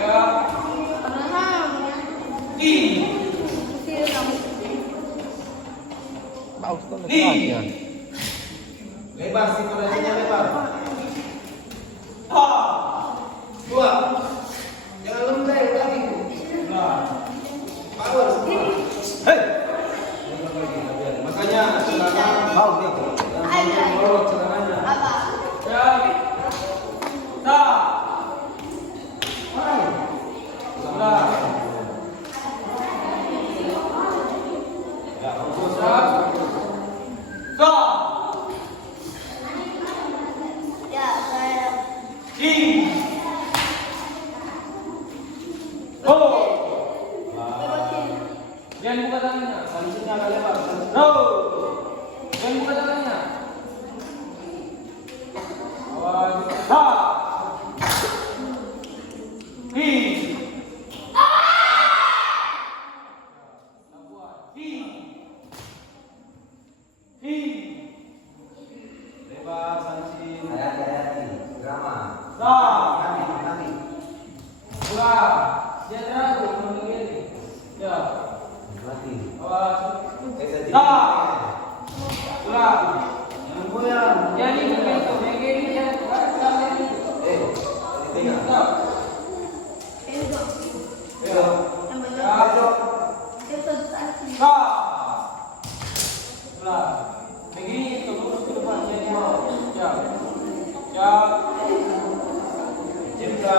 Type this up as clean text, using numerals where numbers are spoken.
Ya. Di. Bagus tuh letaknya. Lebar sih kodenya lebar. Ha. Dua. Jangan lembek lagi. Nah. Power semua. Hei. Makanya celana bau dia. Jangan bolot celananya. Ya. Ta. Nah. Ya, fokus. Ka. Di. Ho. Jangan buka tangannya. Sanksinya agak lebar. No. Jangan buka tangannya. Awas. Ha. Di. Di. Di. Lebar sanksi. Hati-hati. Drama. Ta. Nanti. Pulang. Dia terlalu menggini. Ya. Mati. Awas. Kita Ta. Pulang. Jangan goyang. Jadi begitu. Begini ya. Tinggal. Stop. Ayo. Ya. Stop. Pulang. Begini terus ke depan. Jadi mau. Ya. Ya. Cinta.